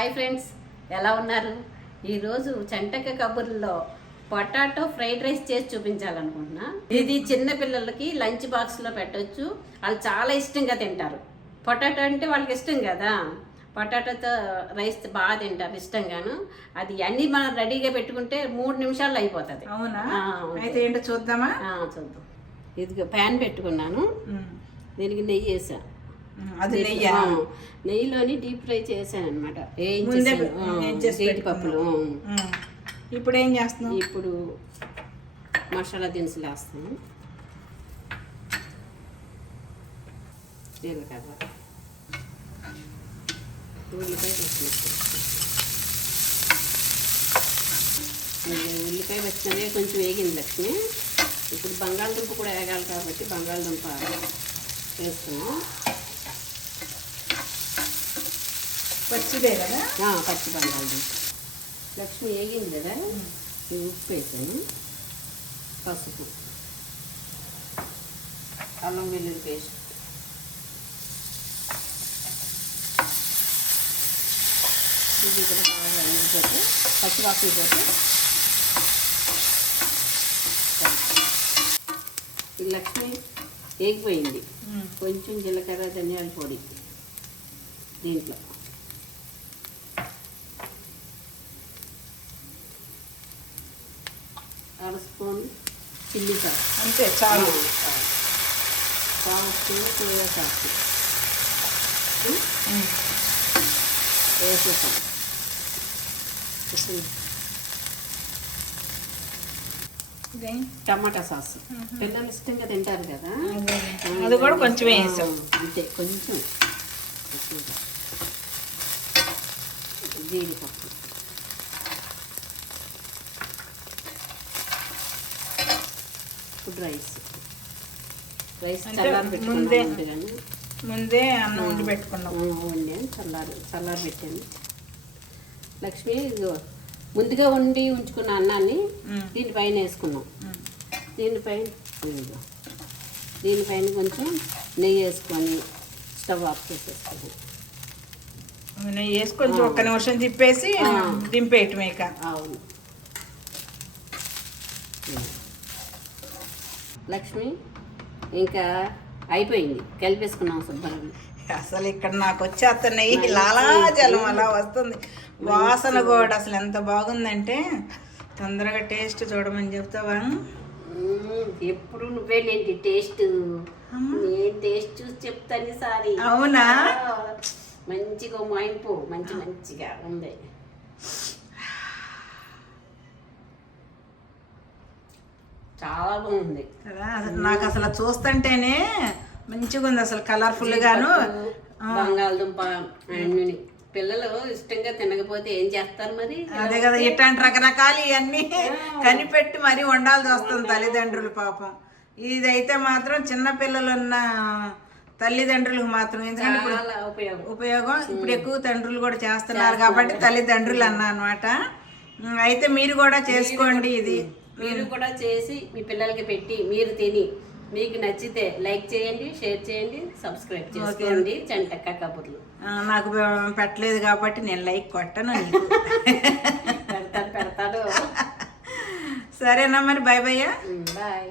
Hi friends ఎలా ఉన్నారు? ఈరోజు చెంటక కబుర్లో పొటాటో ఫ్రైడ్ రైస్ చేసి చూపించాలనుకుంటున్నా. ఇది చిన్న పిల్లలకి లంచ్ బాక్స్లో పెట్టొచ్చు. వాళ్ళు చాలా ఇష్టంగా తింటారు. పొటాటో అంటే వాళ్ళకి ఇష్టం కదా? పొటాటోతో రైస్ బాగా తింటారు ఇష్టంగాను. అది అన్నీ మనం రెడీగా పెట్టుకుంటే మూడు నిమిషాల్లో అయిపోతుంది. అవునా. అయితే ఏంటో చూద్దామా? చూద్దాం. ఇదిగో ప్యాన్ పెట్టుకున్నాను. దీనికి నెయ్యి వేసా ఉమ్, అది నెయ్యిలోని డీప్ ఫ్రై చేశాను? అనమాట ముందే వేయించేసి పప్పులు ఇప్పుడు ఏం చేస్తున్నావు? ఇప్పుడు మసాలా దినుసులు వేస్తాను. జీలకర్ర. ఉల్లిపాయ ఉల్లిపాయ కొంచెం వేగింది లక్ష్మి. ఇప్పుడు బంగాళదుంప కూడా వేగాలి కాబట్టి బంగాళదుంప వేస్తున్నాం. పచ్చిదే కదా? పచ్చి బంగాళదుంప. లక్ష్మి వేగింది కదా? ఈ ఉప్పు వేసాను. పసుపు. అల్లం వెల్లుల్లి పేస్ట్. ఇది కూడా బాగా వేగిపోతే పచ్చి వాసన పోతే ఈ లక్ష్మి వేగిపోయింది. కొంచెం జీలకర్ర ధనియాల పొడి దీంట్లో. అర స్పూన్ చిల్లీ సాస్. అంతే చాలు. పావు స్పూన్ సోయా సాస్. వేసేసాం. Tomato sauce. పిల్లలు ఇష్టంగా తింటారు కదా. అదే. కూడా కొంచెం వేసాం. అంతే కొంచెం. జీడిపప్పు. ఇప్పుడు రైస్. రైస్ ముందే-. ముందే అన్నం వండి పెట్టుకున్నాం వండాను చల్లారి చల్లారి పెట్టాను. లక్ష్మి ముందుగా వండి ఉంచుకున్న అన్నాన్ని. దీనిపైన వేసుకున్నాం. దీనిపైన దీనిపైన కొంచెం నెయ్యి వేసుకొని స్టవ్ ఆఫ్ చేసేసుకొని. నెయ్యి వేసి కొంచెం ఒక్క నిమిషం తిప్పేసి ఆ. దింపేయటం ఇక. అవును. లక్ష్మి ఇంకా అయిపోయింది. కలిపేసుకున్నాం శుభ్రంగా అసలు ఇక్కడ నాకు వచ్చేస్తున్నాయి. లాలాజలం అలా వస్తుంది. వాసన కూడా అసలు ఎంత బాగుందంటే తొందరగా టేస్ట్ చూడమని చెప్తావా? ఎప్పుడు నువ్వేలేంటి టేస్ట్? నేను టేస్ట్ చూసి చెప్తాను సారి. అవునా? మంచిగా మాయింపు. మంచి మంచిగా ఉంది. చాలా బాగుంది. కదా అసలు నాకు అసలు చూస్తుంటేనే మంచిగా ఉంది అసలు కలర్ఫుల్ గాను. బంగాళదుంప అన్ని పిల్లలు ఇష్టంగా తినకపోతే ఏం చేస్తారు మరి? అదే కదా ఇట్లాంటి రకరకాలు ఇవన్నీ కనిపెట్టి మరీ వండాల్సి వస్తుంది తల్లిదండ్రులు పాపం. ఇదైతే మాత్రం చిన్న పిల్లలు ఉన్న తల్లిదండ్రులకు మాత్రం. ఎందుకంటే ఇప్పుడు ఉపయోగం. ఇప్పుడు ఎక్కువ తండ్రులు కూడా చేస్తున్నారు కాబట్టి తల్లిదండ్రులు అన్న అనమాట అయితే మీరు కూడా చేసుకోండి ఇది. మీరు కూడా చేసి మీ పిల్లలకి పెట్టి మీరు తిని మీకు నచ్చితే లైక్ చేయండి షేర్ చేయండి సబ్స్క్రైబ్ చేసుకోండి. చంటక్క కబుర్లు. నాకు పెట్టలేదు కాబట్టి నేను లైక్ కొట్టను పెడతాను పెడతాను. సరేనా మరి బాయ్ బాయ్ బాయ్.